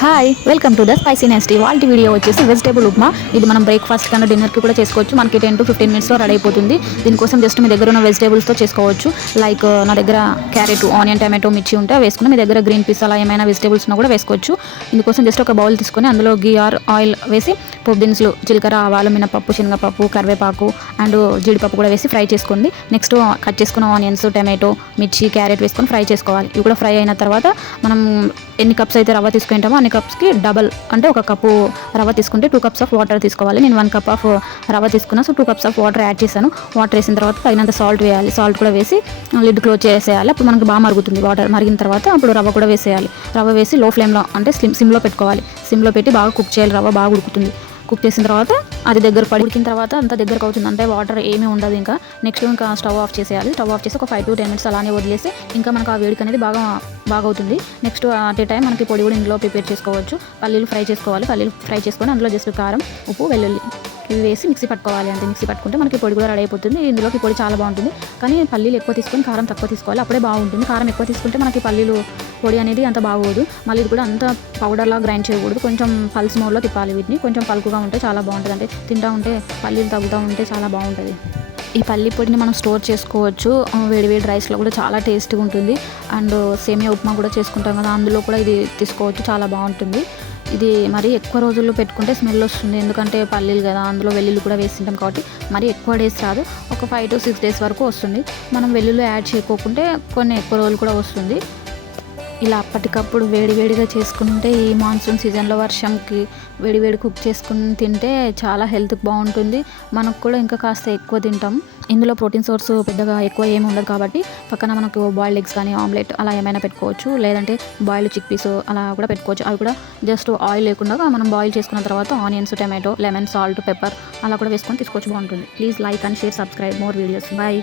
Hi welcome to the spicy nesty. వాళ్ళ video వచ్చేసి vegetable upma. ఇది మనం బ్రేక్ఫాస్ట్ కన్నా డిన్నర్కి కూడా చేసుకోవచ్చు. మనకి 10 to 15 మినిట్స్లో రెడీ అయిపోతుంది. దీనికోసం జస్ట్ మీ దగ్గర ఉన్న వెజిటేబుల్స్తో చేసుకోవచ్చు. లైక్ నా దగ్గర క్యారెట్, ఆనియన్, టమాటో, మిర్చి ఉంటే వేసుకుని, మీ దగ్గర గ్రీన్ పీస్ అలా ఏమైనా వెజిటేబుల్స్ ఉన్నా కూడా వేసుకోవచ్చు. ఇందుకోసం జస్ట్ ఒక బౌల్ తీసుకొని అందులో గీ ఆర్ ఆయిల్ వేసి పోపు దినుసులు, జీలకర్ర, ఆవాలు, మినపప్పు, శనగపప్పు, కరివేపాకు అండ్ జీడిపప్పు కూడా వేసి ఫ్రై చేసుకోండి. నెక్స్ట్ కట్ చేసుకున్న ఆనియన్స్, టమాటో, మిర్చి, క్యారెట్ వేసుకొని ఫ్రై చేసుకోవాలి. ఇవి కూడా ఫ్రై అయిన తర్వాత మనం ఎన్ని కప్స్ అయితే రవ్వ తీసుకుంటామో అన్ని కప్స్కి డబల్, అంటే ఒక కప్పు రవ్వ తీసుకుంటే 2 cups ఆఫ్ వాటర్ తీసుకోవాలి. నేను 1 cup ఆఫ్ రవ్వ తీసుకున్నా, so 2 cups of water add చేశాను. వాటర్ వేసిన తర్వాత తగినంత సాల్ట్ వేయాలి. సాల్ట్ కూడా వేసి లిడ్ క్లోజ్ చేసేయాలి. అప్పుడు మనకి బాగా మరుగుతుంది. వాటర్ మరిగిన తర్వాత అప్పుడు రవ్వ కూడా వేసేయాలి. రవ్వ వేసి లో ఫ్లేమ్లో, అంటే సిమ్లో పెట్టుకోవాలి. సిమ్లో పెట్టి బాగా కుక్ చేయాలి. రవ్వ బాగా ఉడుకుతుంది. కుక్ చేసిన తర్వాత అది దగ్గర పడి ఉడికిన తర్వాత అంత దగ్గరకు అవుతుంది. అంటే వాటర్ ఏమీ ఉండదు. ఇంకా స్టవ్ ఆఫ్ చేసేయాలి. స్టవ్ ఆఫ్ చేసి ఒక 5 to 10 minutes అలానే వదిలేసి ఇంకా మనకు ఆ వేడికి అనేది బాగా అవుతుంది. నెక్స్ట్ అట్ ఏ టైం మనకి పొడి కూడా ఇందులో ప్రిపేర్ చేసుకోవచ్చు. పల్లీలు ఫ్రై చేసుకోవాలి. పల్లీలు ఫ్రై చేసుకొని అందులో జస్ట్ కారం, ఉప్పు, వెల్లుల్లి ఇవి వేసి మిక్సీ పట్టుకోవాలి. అంటే మిక్సీ పట్టుకుంటే మనకి పొడి కూడా రెడీ అయిపోతుంది. ఇందులోకి పొడి చాలా బాగుంటుంది. కానీ పల్లీలు ఎక్కువ తీసుకొని కారం తక్కువ తీసుకోవాలి. అప్పుడే బాగుంటుంది. కారం ఎక్కువ తీసుకుంటే మనకి పల్లీలు పొడి అనేది అంత బాగోదు. మళ్ళీ ఇది కూడా అంత పౌడర్లా గ్రైండ్ చేయకూడదు. కొంచెం పల్స్ మోడ్లో తిప్పాలి. వీటిని కొంచెం పలుకుగా ఉంటే చాలా బాగుంటుంది. అంటే తింటూ ఉంటే పల్లీలు తగ్గుతూ ఉంటే చాలా బాగుంటుంది. ఈ పల్లి పొడిని మనం స్టోర్ చేసుకోవచ్చు. వేడి రైస్లో కూడా చాలా టేస్ట్గా ఉంటుంది. అండ్ సేమియా ఉప్మా కూడా చేసుకుంటాం కదా, అందులో కూడా ఇది తీసుకోవచ్చు. చాలా బాగుంటుంది. ఇది మరి ఎక్కువ రోజుల్లో పెట్టుకుంటే స్మెల్ వస్తుంది. ఎందుకంటే పల్లీలు కదా, అందులో వెల్లుల్లి కూడా వేసింటాం కాబట్టి మరి ఎక్కువ డేస్ రాదు. ఒక 5 to 6 days వరకు వస్తుంది. మనం వెల్లుల్లి యాడ్ చేయకోకుంటే కొన్ని ఎక్కువ రోజులు కూడా వస్తుంది. ఇలా అప్పటికప్పుడు వేడివేడిగా చేసుకుంటే ఈ మాన్సూన్ సీజన్లో వర్షంకి వేడివేడి కుక్ చేసుకుని తింటే చాలా హెల్త్కి బాగుంటుంది. మనకు కూడా ఇంకా కాస్త ఎక్కువ తింటాం. ఇందులో ప్రోటీన్ సోర్స్ పెద్దగా ఎక్కువ ఏమి ఉండదు కాబట్టి పక్కన మనకు బాయిల్డ్ ఎగ్స్ కానీ, ఆమ్లెట్ అలా ఏమైనా పెట్టుకోవచ్చు. లేదంటే బాయిల్డ్ చిక్ పీస్ అలా కూడా పెట్టుకోవచ్చు. అవి కూడా జస్ట్ ఆయిల్ లేకుండా మనం బాయిల్ చేసుకున్న తర్వాత onions, tomato, lemon, salt, pepper అలా కూడా వేసుకొని తీసుకోవచ్చు. బాగుంటుంది. Please like and share, subscribe more videos. Bye.